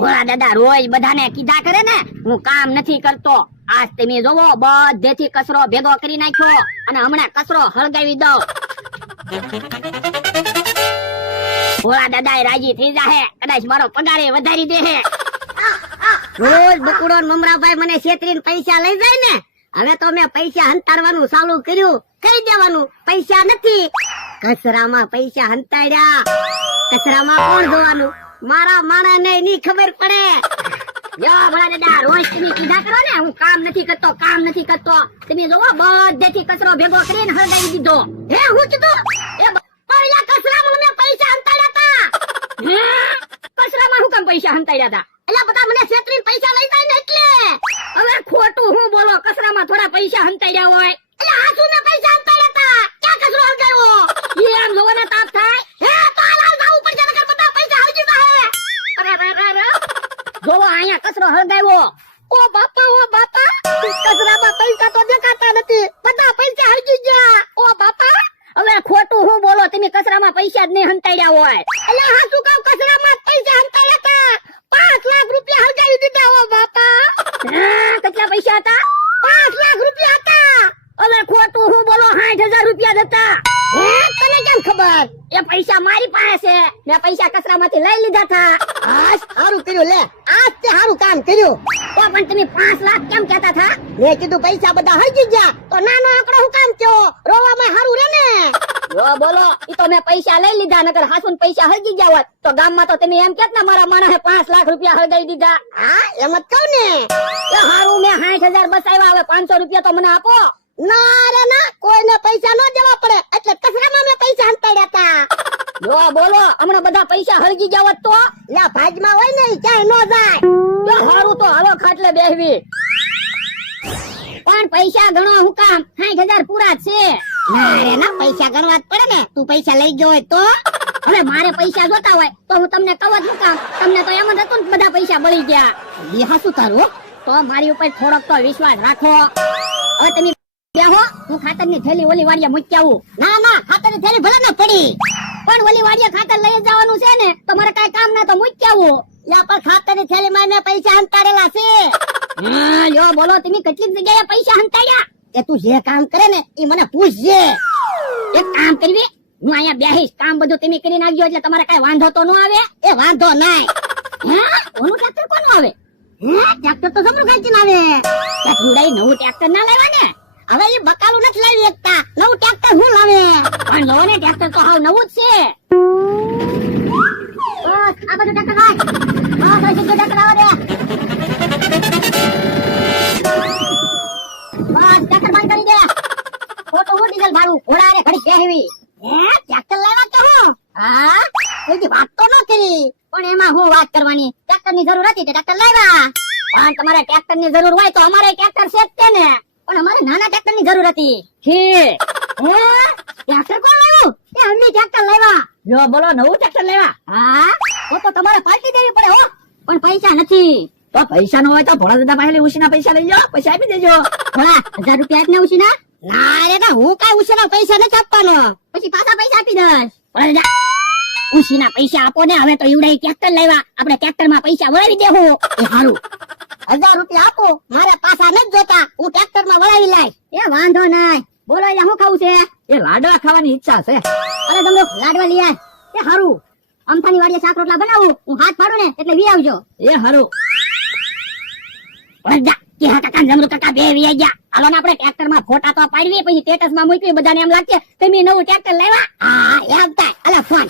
ભોળા દાદા રોજ બધાને કીધા કરે ને હું કામ નથી કરતો. આજ તમે જોવો બધેથી કચરો ભેગો કરી નાખ્યો અને હમણાં કચરો હળગાવી દો. ભોળા દાદા રાજી થઈ જાહે, કદાચ મારો પગારે વધારી દે. રોજ બકુડો મમરાભાઈ મને છેતરીને પૈસા લઈ જાય ને, હવે તો મેં પૈસા હંતાડવાનું ચાલુ કર્યું. કહી દેવાનું પૈસા નથી, કચરામાં પૈસા હંતાડ્યા. કચરામાં કોણ જોવાનું? મારા માણા ને ની ખબર પડે. યો ભલા દાદા રોજ તમે કીધા કરો ને હું કામ નથી કરતો, કામ નથી કરતો. તમે જોવો બધેથી કચરો ભેગો કરીને હળગાવી દીધો. હે હું કીધું એ પહેલા કચરામાં મેં પૈસા હંતાડ્યા હતા. હે કચરામાં હું કામ પૈસા હંતાડ્યા હતા? એટલે બધા મને છેતરીને પૈસા લઈ જાય ને એટલે. હવે ખોટું હું બોલો, કચરામાં થોડા પૈસા હંતાડ્યા હોય. એટલે આસુ ને પૈસા હંતાડ્યા હતા, ક્યાં કચરો હળગાવ્યો? એ આમ જોવો ને તાપ થાય. હે તો હાલ જાવું પડશે નકર બધા પૈસા હળગી જાહે. અરે જોવો અહીંયા કચરો હળગાવ્યો. ઓ બાપા કચરામાં પૈસા તો દેખાતા નથી, બધા પૈસા હળગી ગયા. ઓ બાપા હવે ખોટું હું બોલો, તમે કચરામાં પૈસા જ નહીં હંતાડ્યા હોય. એટલે હાસુ કામ કચરામાં પૈસા હંતાડ્યા હતા. 5 લાખ રૂપિયા હળગાવી દીધા. ઓ બાપા કેટલા પૈસા હતા? 5 લાખ રૂપિયા હતા. હવે ખોટું હું બોલો, 60,000 રૂપિયા હતા. હે તને કેમ ખબર? એ પૈસા મારી પાસે છે, મેં પૈસા કચરામાંથી લઈ લીધા હતા. આજ સારું કર્યું, લે આજ તે સારું કામ કર્યું. તો પણ તમે 5 લાખ કેમ કહેતા હતા? મેં કીધું પૈસા બધા હળગી ગયા તો નાનો આંકડો હું કામ કયો? રોવામાં સારું રે ને. જો બોલો, ઈ તો મેં પૈસા લઈ લીધા, નકર હાસુન પૈસા હળગી ગયા હોત તો ગામમાં તો તમે એમ કેત ને મારા માણસે 5 લાખ રૂપિયા હળગાવી દીધા. હા એમ જ કહું ને. એ હારું મેં 60,000 બચાવ્યા, હવે 500 રૂપિયા તો મને આપો. ના રે ના, કોઈને પૈસા ન દેવા પડે એટલે કચરામાં મેં પૈસા હંતાડ્યા હતા. જો બોલો, હમણાં બધા પૈસા હળગી ગયા હોત તો લે ભાગમાં હોય ને ક્યાંય ન જાય. તો હારું તો હાલો ખાટલે બેહવી. પણ પૈસા ગણો હું કામ? 60,000 પૂરા છે. ના રે ના, પૈસા ગણવા જ પડે ને. તું પૈસા લઈ ગયો હોય તો? હવે મારે પૈસા જોતા હોય તો હું તમને કહું જ હું કામ? તમને તો એમ જ હતું ને બધા પૈસા બળી ગયા. એ હાસું તારું તો મારી ઉપર થોડોક તો વિશ્વાસ રાખો. હવે તમે બેહો, હું ખાતરની થેલી ઓલી વાડિયા મૂકી આવું. ના ના, ખાતરની થેલી ભલે ના પડી, પણ ઓલી વાડિયા ખાતર લઈ જવાનું છે ને તો મારે કઈ કામ ના તો મૂકી આવું. યા પણ ખાતરની થેલી માં મેં પૈસા હંતાડેલા છે. હા યો બોલો, તમે કેટલી જગ્યાએ પૈસા હંતાડ્યા? એ તું જે કામ કરે ને એ મને પૂછજે. એક કામ કરવી, હું અહીંયા બેહીશ, કામ બધું તમે કરી નાખજો એટલે તમારે કઈ વાંધો તો ન આવે. એ વાંધો નાય. હે ઓનું ટ્રેક્ટર કોનું આવે? હે ટ્રેક્ટર તો સમરું ગાંચીને આવે. ત્યાં નવું ટ્રેક્ટર ના લેવા ને. હવે એ બકાલું નથી લાવી શકતા, નવું ટ્રેક્ટર હું લાવે? પણ લો ને, ટ્રેક્ટર તો હાવ નવું જ છે. બસ આ બધું ટ્રેક્ટર લાય. હા ભાઈ સીધું ટ્રેક્ટર આવે દે. બસ ટ્રેક્ટર બંધ કરી દે. ખોટું હું ડીઝલ ભાડું ઘોડા રે ઘડી કહેવી. હે ટ્રેક્ટર લેવા કે હું? હા કોઈ વાત તો ન કરી, પણ એમાં હું વાત કરવાની? ટ્રેક્ટર ની જરૂર હતી ટ્રેક્ટર લાવ્યા. પણ તમારે ટ્રેક્ટર ની જરૂર હોય તો અમારે ટ્રેક્ટર છે જ ને. પણ અમારે નાના ટ્રેક્ટર ની જરૂર હતી. ટ્રેક્ટર કોણ લાવ્યું? એ અમે ટ્રેક્ટર લાવ્યા. જો બોલો, નવું ટ્રેક્ટર લેવા? હા તો તમારે પાર્ટી દેવી પડે હો. પણ પૈસા નથી. તો પૈસા ન હોય તો ભોળા દાદા પાસે ઉછીના પૈસા લઈ જાઓ, પૈસા આપી દેજો. ભોળા 1000 રૂપિયા આપને ઉછીના? ના રે ના, હું કઈ ઉછીના પૈસા નથી આપવાનો. પછી પાછા પૈસા આપી દઈશ. ભોળા દાદા ઉછીના પૈસા આપો ને. હવે તો ઈવડાઈ ટ્રેક્ટર લાવ્યા, આપણે ટ્રેક્ટર માં પૈસા વળાવી દેવું. એ સારું, 1000 રૂપિયા આપો, મારે પાછા નથી જોતા, હું ટ્રેક્ટર માં વળાવી લાઈશ. એ વાંધો નહીં. બોલો એટલે શું ખાવું છે? એ લાડવા ખાવાની ઈચ્છા છે. અરે તમે લાડવા લઈ આય. એ હારું, અમથાની વાડીએ શાક રોટલા બનાવું, હું હાથ પાડું ને એટલે વી આવજો. એ હારું. ઓજા કે કાકા જમરૂ કાકા બે વી ગયા. હાલો ને આપણે ટ્રેક્ટર માં ફોટા તો પાડવી, પછી સ્ટેટસ માં મૂકવી, બધાને એમ લાગે તમે નવું ટ્રેક્ટર લેવા. હા એમ થાય. અલે ફોન